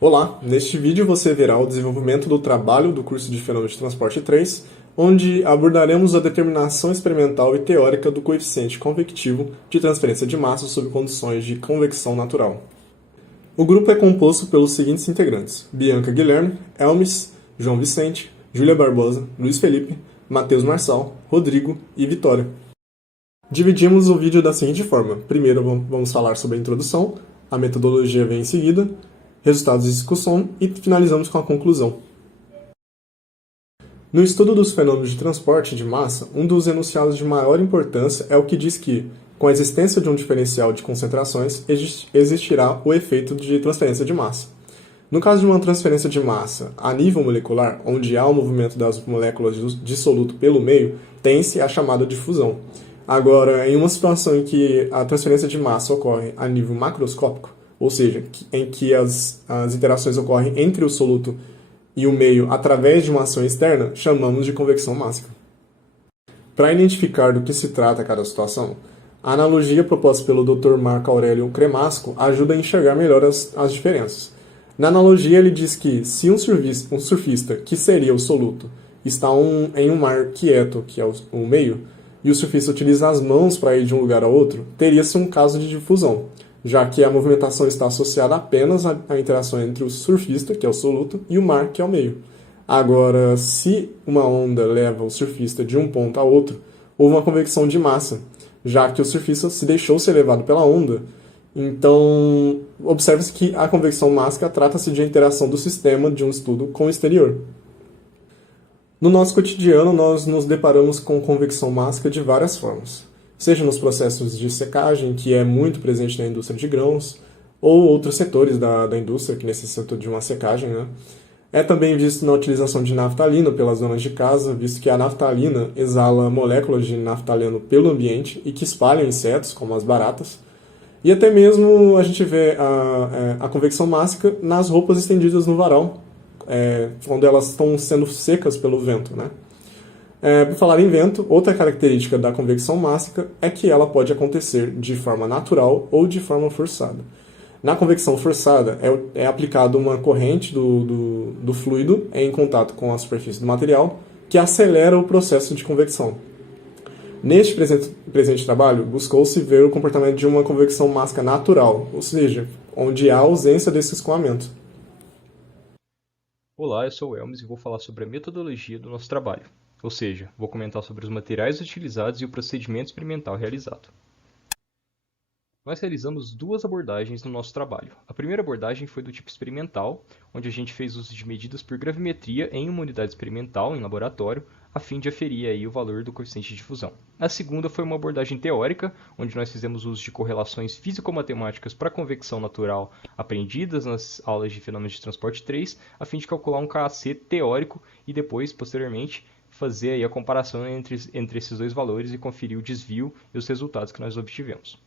Olá, neste vídeo você verá o desenvolvimento do trabalho do curso de Fenômenos de Transporte 3, onde abordaremos a determinação experimental e teórica do coeficiente convectivo de transferência de massa sob condições de convecção natural. O grupo é composto pelos seguintes integrantes: Bianca Guilherme, Elmes, João Vicente, Júlia Barbosa, Luiz Felipe, Matheus Marçal, Rodrigo e Vitória. Dividimos o vídeo da seguinte forma: primeiro vamos falar sobre a introdução, a metodologia vem em seguida, resultados de discussão e finalizamos com a conclusão. No estudo dos fenômenos de transporte de massa, um dos enunciados de maior importância é o que diz que, com a existência de um diferencial de concentrações, existirá o efeito de transferência de massa. No caso de uma transferência de massa a nível molecular, onde há o movimento das moléculas de soluto pelo meio, tem-se a chamada difusão. Agora, em uma situação em que a transferência de massa ocorre a nível macroscópico, ou seja, em que as interações ocorrem entre o soluto e o meio através de uma ação externa, chamamos de convecção mássica. Para identificar do que se trata cada situação, a analogia proposta pelo Dr. Marco Aurélio Cremasco ajuda a enxergar melhor as diferenças. Na analogia, ele diz que se um surfista, que seria o soluto, está em um mar quieto, que é o meio, e o surfista utiliza as mãos para ir de um lugar a outro, teria-se um caso de difusão, já que a movimentação está associada apenas à interação entre o surfista, que é o soluto, e o mar, que é o meio. Agora, se uma onda leva o surfista de um ponto a outro, houve uma convecção de massa, já que o surfista se deixou ser levado pela onda. Então, observa-se que a convecção mássica trata-se de interação do sistema de um estudo com o exterior. No nosso cotidiano, nós nos deparamos com convecção mássica de várias formas, seja nos processos de secagem, que é muito presente na indústria de grãos, ou outros setores da indústria que necessitam de uma secagem, né? É também visto na utilização de naftalina pelas donas de casa, visto que a naftalina exala moléculas de naftaleno pelo ambiente e que espalham insetos, como as baratas. E até mesmo a gente vê a convecção mássica nas roupas estendidas no varal, onde elas estão sendo secas pelo vento, né? Por falar em vento, outra característica da convecção mássica é que ela pode acontecer de forma natural ou de forma forçada. Na convecção forçada, é aplicada uma corrente do fluido em contato com a superfície do material, que acelera o processo de convecção. Neste presente trabalho, buscou-se ver o comportamento de uma convecção mássica natural, ou seja, onde há ausência desse escoamento. Olá, eu sou o Elmes e vou falar sobre a metodologia do nosso trabalho, ou seja, vou comentar sobre os materiais utilizados e o procedimento experimental realizado. Nós realizamos duas abordagens no nosso trabalho. A primeira abordagem foi do tipo experimental, onde a gente fez uso de medidas por gravimetria em uma unidade experimental, em laboratório, a fim de aferir aí o valor do coeficiente de difusão. A segunda foi uma abordagem teórica, onde nós fizemos uso de correlações físico-matemáticas para convecção natural aprendidas nas aulas de fenômenos de transporte 3, a fim de calcular um KC teórico e depois, posteriormente, fazer aí a comparação entre esses dois valores e conferir o desvio e os resultados que nós obtivemos.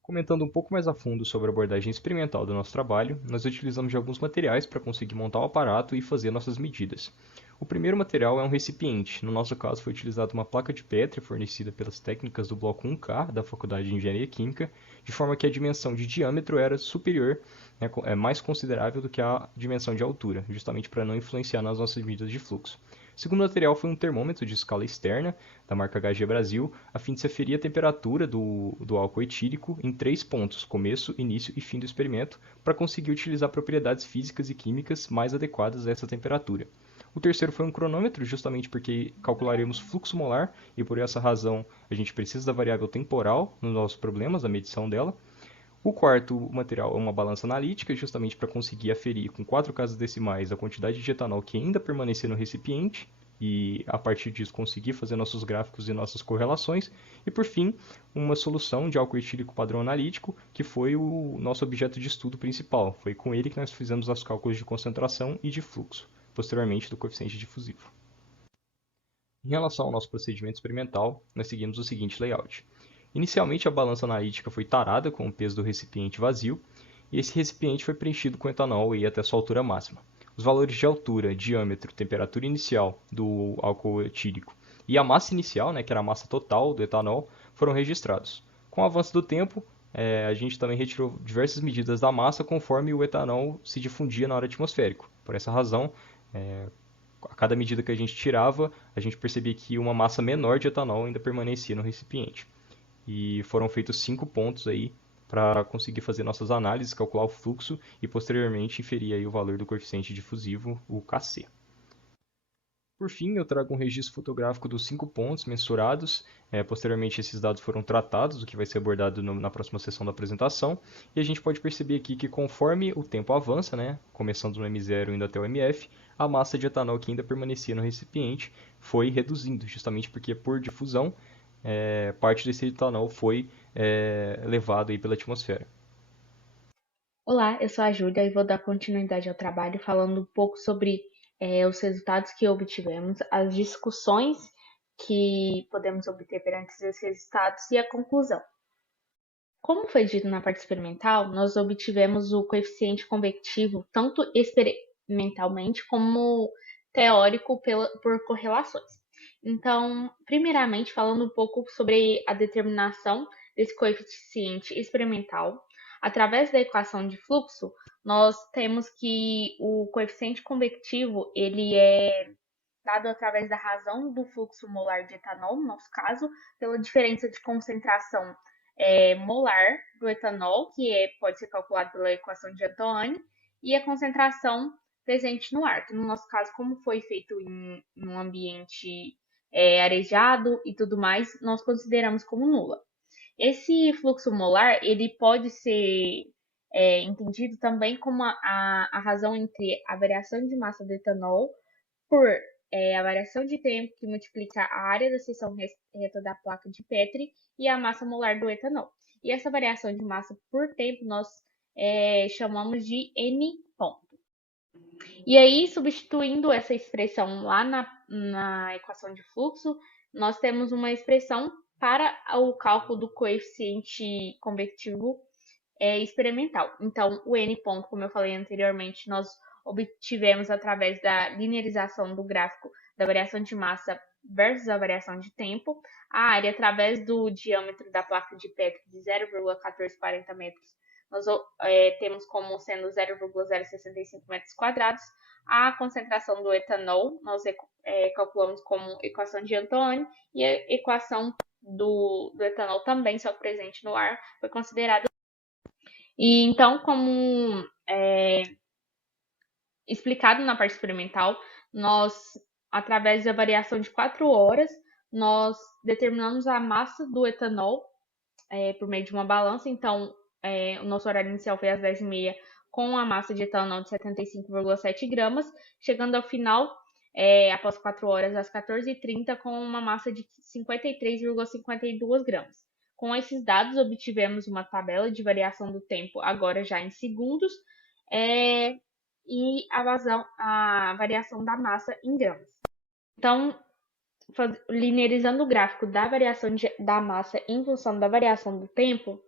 Comentando um pouco mais a fundo sobre a abordagem experimental do nosso trabalho, nós utilizamos de alguns materiais para conseguir montar o aparato e fazer nossas medidas. O primeiro material é um recipiente. No nosso caso, foi utilizada uma placa de Petri fornecida pelas técnicas do bloco 1K da Faculdade de Engenharia Química, de forma que a dimensão de diâmetro era superior, mais considerável do que a dimensão de altura, justamente para não influenciar nas nossas medidas de fluxo. O segundo material foi um termômetro de escala externa, da marca HG Brasil, a fim de se aferir a temperatura do álcool etílico em 3 pontos, começo, início e fim do experimento, para conseguir utilizar propriedades físicas e químicas mais adequadas a essa temperatura. O terceiro foi um cronômetro, justamente porque calcularemos fluxo molar e por essa razão a gente precisa da variável temporal nos nossos problemas, a medição dela. O quarto material é uma balança analítica, justamente para conseguir aferir com 4 casas decimais a quantidade de etanol que ainda permanecia no recipiente e, a partir disso, conseguir fazer nossos gráficos e nossas correlações. E, por fim, uma solução de álcool etílico padrão analítico, que foi o nosso objeto de estudo principal. Foi com ele que nós fizemos os cálculos de concentração e de fluxo, posteriormente do coeficiente difusivo. Em relação ao nosso procedimento experimental, nós seguimos o seguinte layout. Inicialmente, a balança analítica foi tarada com o peso do recipiente vazio, e esse recipiente foi preenchido com etanol e até sua altura máxima. Os valores de altura, diâmetro, temperatura inicial do álcool etílico e a massa inicial, que era a massa total do etanol, foram registrados. Com o avanço do tempo, a gente também retirou diversas medidas da massa conforme o etanol se difundia no ar atmosférico. Por essa razão, a cada medida que a gente tirava, a gente percebia que uma massa menor de etanol ainda permanecia no recipiente. E foram feitos 5 pontos aí para conseguir fazer nossas análises, calcular o fluxo e posteriormente inferir aí o valor do coeficiente difusivo, o Kc. Por fim, eu trago um registro fotográfico dos 5 pontos mensurados. Posteriormente, esses dados foram tratados, o que vai ser abordado na próxima sessão da apresentação. E a gente pode perceber aqui que conforme o tempo avança, né, começando no M0 indo até o MF, a massa de etanol que ainda permanecia no recipiente foi reduzindo, justamente porque por difusão, parte desse etanol foi levado aí pela atmosfera. Olá, eu sou a Júlia e vou dar continuidade ao trabalho falando um pouco sobre os resultados que obtivemos, as discussões que podemos obter perante esses resultados e a conclusão. Como foi dito na parte experimental, nós obtivemos o coeficiente convectivo tanto experimentalmente como teórico por correlações. Então, primeiramente, falando um pouco sobre a determinação desse coeficiente experimental, através da equação de fluxo, nós temos que o coeficiente convectivo ele é dado através da razão do fluxo molar de etanol, no nosso caso, pela diferença de concentração molar do etanol, que pode ser calculado pela equação de Antoine, e a concentração presente no ar, que no nosso caso, como foi feito em um ambiente arejado e tudo mais, nós consideramos como nula. Esse fluxo molar, ele pode ser entendido também como a razão entre a variação de massa do etanol por a variação de tempo, que multiplica a área da seção reta da placa de Petri e a massa molar do etanol. E essa variação de massa por tempo nós chamamos de N ponto. E aí, substituindo essa expressão lá na equação de fluxo, nós temos uma expressão para o cálculo do coeficiente convectivo experimental. Então, o N ponto, como eu falei anteriormente, nós obtivemos através da linearização do gráfico da variação de massa versus a variação de tempo, a área através do diâmetro da placa de Petri de 0,1440 metros, nós temos como sendo 0,065 metros quadrados, a concentração do etanol, nós calculamos como equação de Antoine, e a equação do etanol também, só presente no ar, foi considerada. E então, como explicado na parte experimental, nós, através da variação de 4 horas, nós determinamos a massa do etanol por meio de uma balança. Então, o nosso horário inicial foi às 10h30 com a massa de etanol de 75,7 gramas, chegando ao final, após 4 horas, às 14h30, com uma massa de 53,52 gramas. Com esses dados, obtivemos uma tabela de variação do tempo, agora já em segundos, e a variação da massa em gramas. Então, linearizando o gráfico da variação da massa em função da variação do tempo,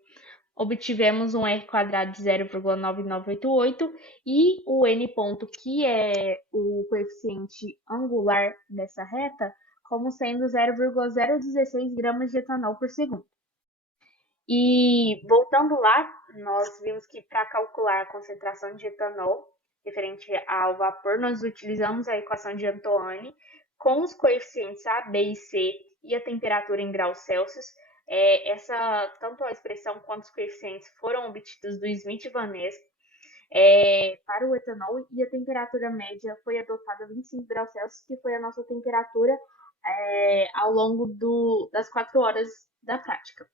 obtivemos um R quadrado de 0,9988 e o N ponto, que é o coeficiente angular dessa reta, como sendo 0,016 gramas de etanol por segundo. E voltando lá, nós vimos que para calcular a concentração de etanol referente ao vapor, nós utilizamos a equação de Antoine com os coeficientes A, B e C e a temperatura em graus Celsius. Tanto a expressão quanto os coeficientes foram obtidos do Smith e Van Ness para o etanol, e a temperatura média foi adotada a 25 graus Celsius, que foi a nossa temperatura ao longo das 4 horas da prática.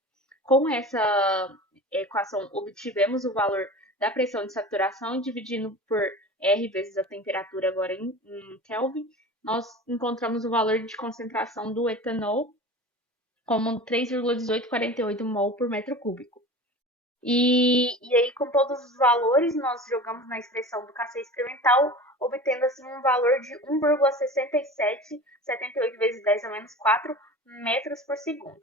Com essa equação, obtivemos o valor da pressão de saturação, dividindo por R vezes a temperatura agora em Kelvin, nós encontramos o valor de concentração do etanol como 3,1848 mol por metro cúbico. E aí, com todos os valores, nós jogamos na expressão do Kc experimental, obtendo assim um valor de 1,6778 vezes 10 a menos 4 metros por segundo.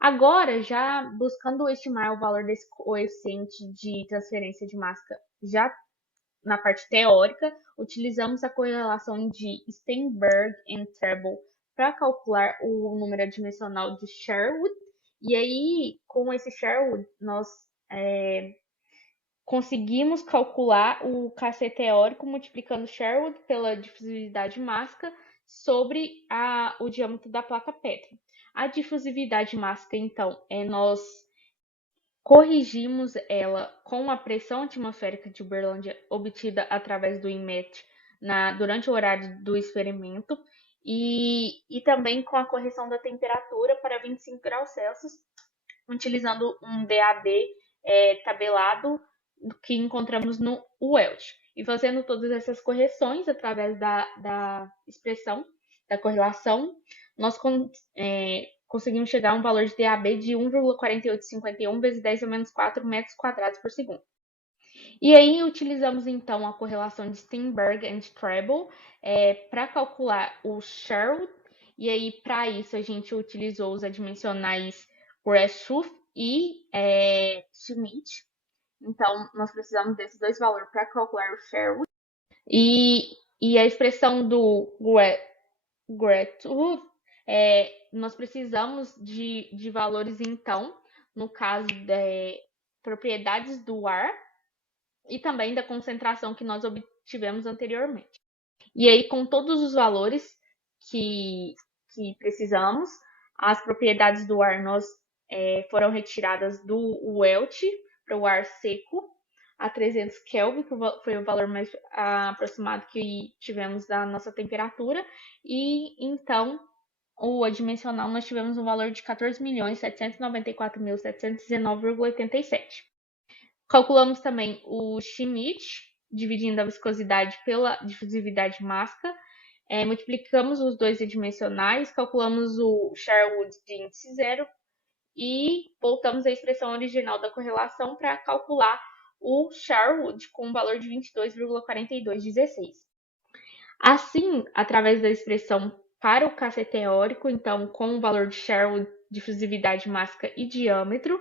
Agora, já buscando estimar o valor desse coeficiente de transferência de massa já na parte teórica, utilizamos a correlação de Steinberg e Trebel para calcular o número adimensional de Sherwood E aí, com esse Sherwood, nós conseguimos calcular o Kc teórico multiplicando Sherwood pela difusividade mássica sobre o diâmetro da placa Petri. A difusividade mássica, então, nós corrigimos ela com a pressão atmosférica de Uberlândia obtida através do INMET durante o horário do experimento e também com a correção da temperatura para 25 graus Celsius, utilizando um DAB tabelado que encontramos no WELT. E fazendo todas essas correções através da expressão, da correlação, nós conseguimos chegar a um valor de DAB de 1,4851 vezes 10 a menos 4 metros quadrados por segundo. E aí utilizamos então a correlação de Steinberg and Treble para calcular o Sherwood. E aí para isso a gente utilizou os adimensionais Grashof e Schmidt. Então nós precisamos desses dois valores para calcular o Sherwood. E a expressão do Grashof, nós precisamos de valores, então, no caso de propriedades do ar e também da concentração que nós obtivemos anteriormente. E aí, com todos os valores que precisamos, as propriedades do ar foram retiradas do WELT para o ar seco a 300 Kelvin, que foi o valor mais aproximado que tivemos da nossa temperatura, e então o adimensional nós tivemos um valor de 14.794.719,87. Calculamos também o Schmidt, dividindo a viscosidade pela difusividade mássica, multiplicamos os dois adimensionais, calculamos o Sherwood de índice zero e voltamos à expressão original da correlação para calcular o Sherwood com um valor de 22,4216. Assim, através da expressão para o Kc teórico, então com o valor de Sherwood, difusividade mássica e diâmetro,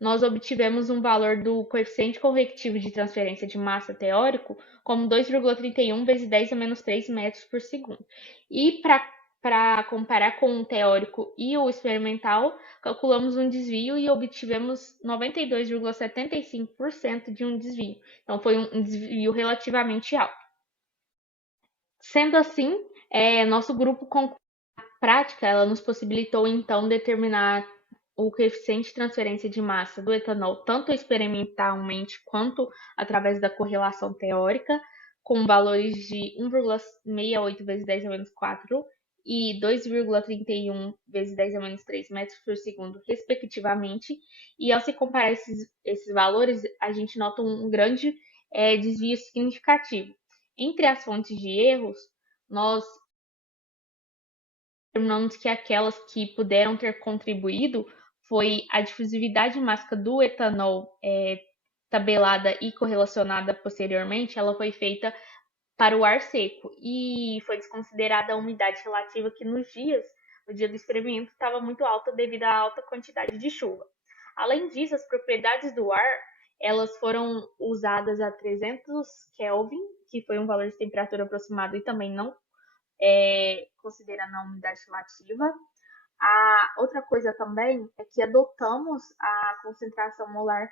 nós obtivemos um valor do coeficiente convectivo de transferência de massa teórico como 2,31 vezes 10 a menos 3 metros por segundo. E para comparar com o teórico e o experimental, calculamos um desvio e obtivemos 92,75% de um desvio. Então, foi um desvio relativamente alto. Sendo assim, nosso grupo concluiu a prática, ela nos possibilitou, então, determinar o coeficiente de transferência de massa do etanol, tanto experimentalmente quanto através da correlação teórica, com valores de 1,68 vezes 10 a menos 4 e 2,31 vezes 10 a menos 3 metros por segundo, respectivamente. E ao se comparar esses valores, a gente nota um grande desvio significativo. Entre as fontes de erros, nós determinamos que aquelas que puderam ter contribuído foi a difusividade mássica do etanol tabelada e correlacionada posteriormente, ela foi feita para o ar seco e foi desconsiderada a umidade relativa que no dia do experimento estava muito alta devido à alta quantidade de chuva. Além disso, as propriedades do ar elas foram usadas a 300 Kelvin, que foi um valor de temperatura aproximado e também não considerando a umidade relativa. A outra coisa também é que adotamos a concentração molar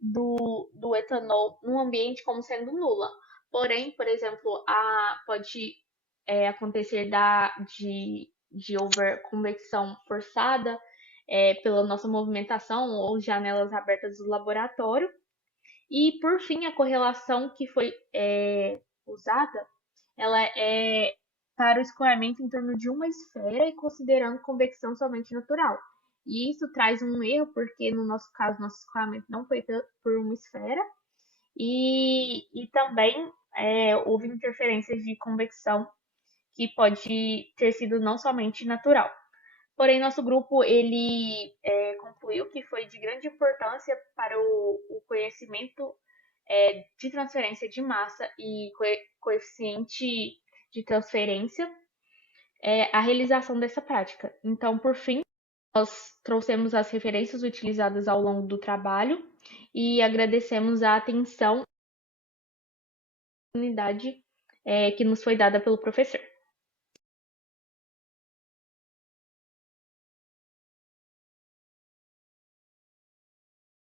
do etanol num ambiente como sendo nula. Porém, por exemplo, pode acontecer de haver convecção forçada pela nossa movimentação ou janelas abertas do laboratório. E, por fim, a correlação que foi usada, ela é para o escoamento em torno de uma esfera e considerando convecção somente natural. E isso traz um erro, porque no nosso caso, nosso escoamento não foi por uma esfera, e também houve interferências de convecção que pode ter sido não somente natural. Porém, nosso grupo ele concluiu que foi de grande importância para o conhecimento de transferência de massa e coeficiente de transferência a realização dessa prática. Então, por fim, nós trouxemos as referências utilizadas ao longo do trabalho e agradecemos a atenção e a oportunidade que nos foi dada pelo professor.